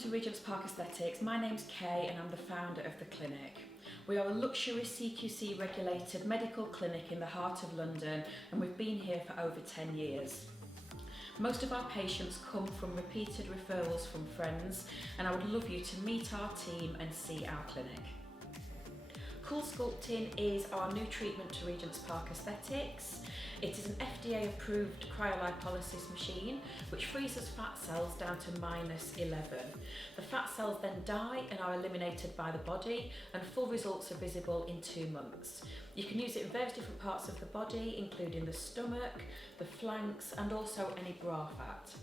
to Regents Park Aesthetics. My name's Kay and I'm the founder of the clinic. We are a luxury CQC regulated medical clinic in the heart of London and we've been here for over 10 years. Most of our patients come from repeated referrals from friends and I would love you to meet our team and see our clinic. Coolsculpting is our new treatment to Regents Park Aesthetics. It is an FDA approved cryolipolysis machine which freezes fat cells down to -11. The fat cells then die and are eliminated by the body and full results are visible in 2 months. You can use it in various different parts of the body including the stomach, the flanks and also any bra fat.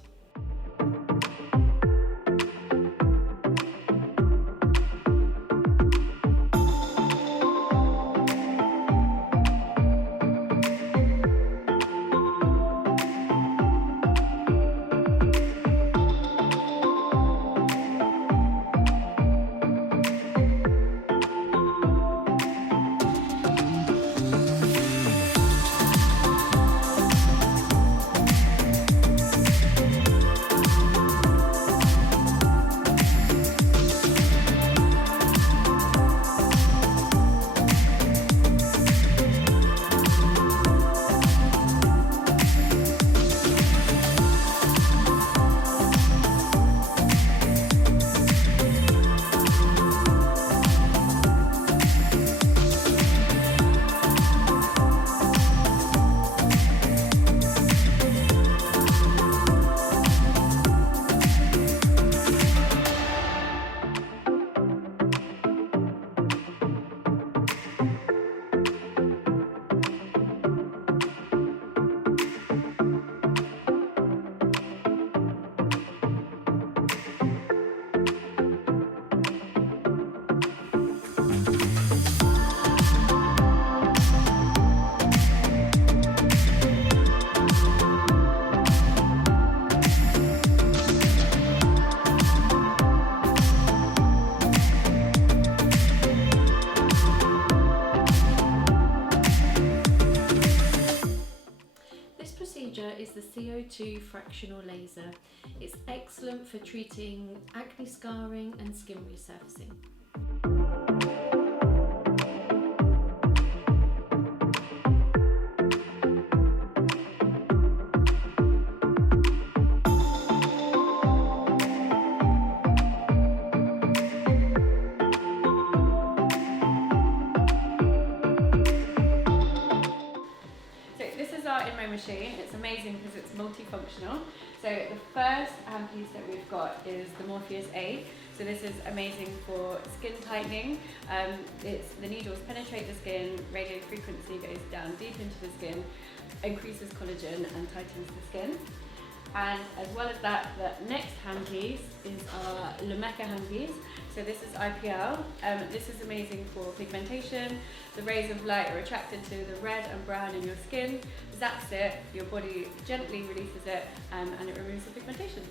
Is the CO2 fractional laser. It's excellent for treating acne scarring and skin resurfacing. In my machine, it's amazing because it's multifunctional. So the first handpiece that we've got is the Morpheus 8. So this is amazing for skin tightening. The needles penetrate the skin, radio frequency goes down deep into the skin, increases collagen and tightens the skin. And as well as that, the next handpiece is our Lumeka handpiece. So this is IPL. This is amazing for pigmentation. The rays of light are attracted to the red and brown in your skin, zaps it, your body gently releases it, and it removes the pigmentation.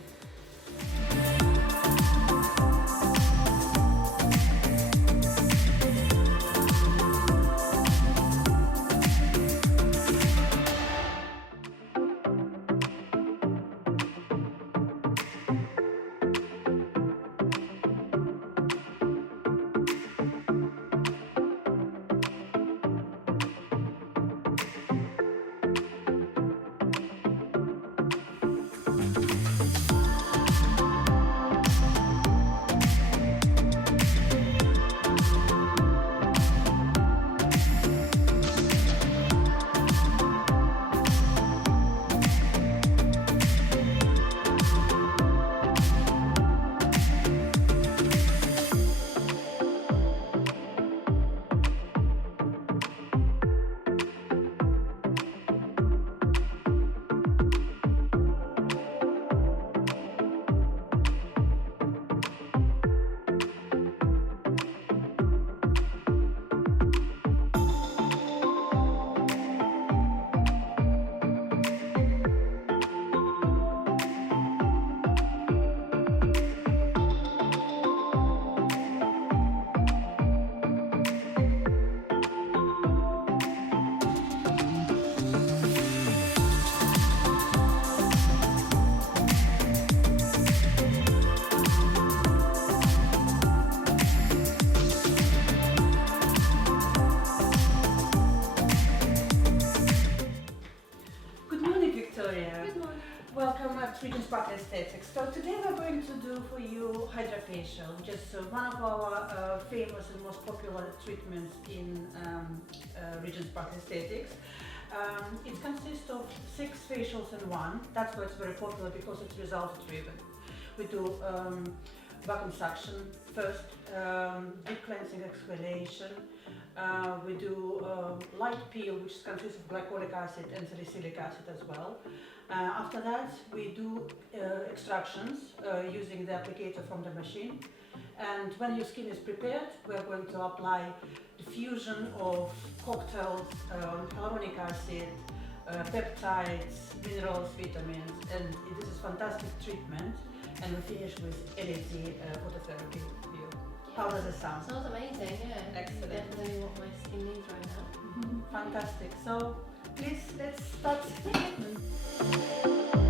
at Regents Park Aesthetics. So today we're going to do for you HydraFacial, which is one of our famous and most popular treatments in Regents Park Aesthetics. It consists of 6 facials in one. That's why it's very popular, because it's result driven. We do vacuum suction first, deep cleansing exfoliation. We do light peel, which consists of glycolic acid and salicylic acid as well. After that, we do extractions using the applicator from the machine. And when your skin is prepared, we are going to apply diffusion of cocktails, hyaluronic acid, peptides, minerals, vitamins, and this is fantastic treatment. And we finish with LED phototherapy view. How does it sound? Sounds amazing, yeah. Excellent. Definitely what my skin needs right now. Fantastic. So please, let's start treatment.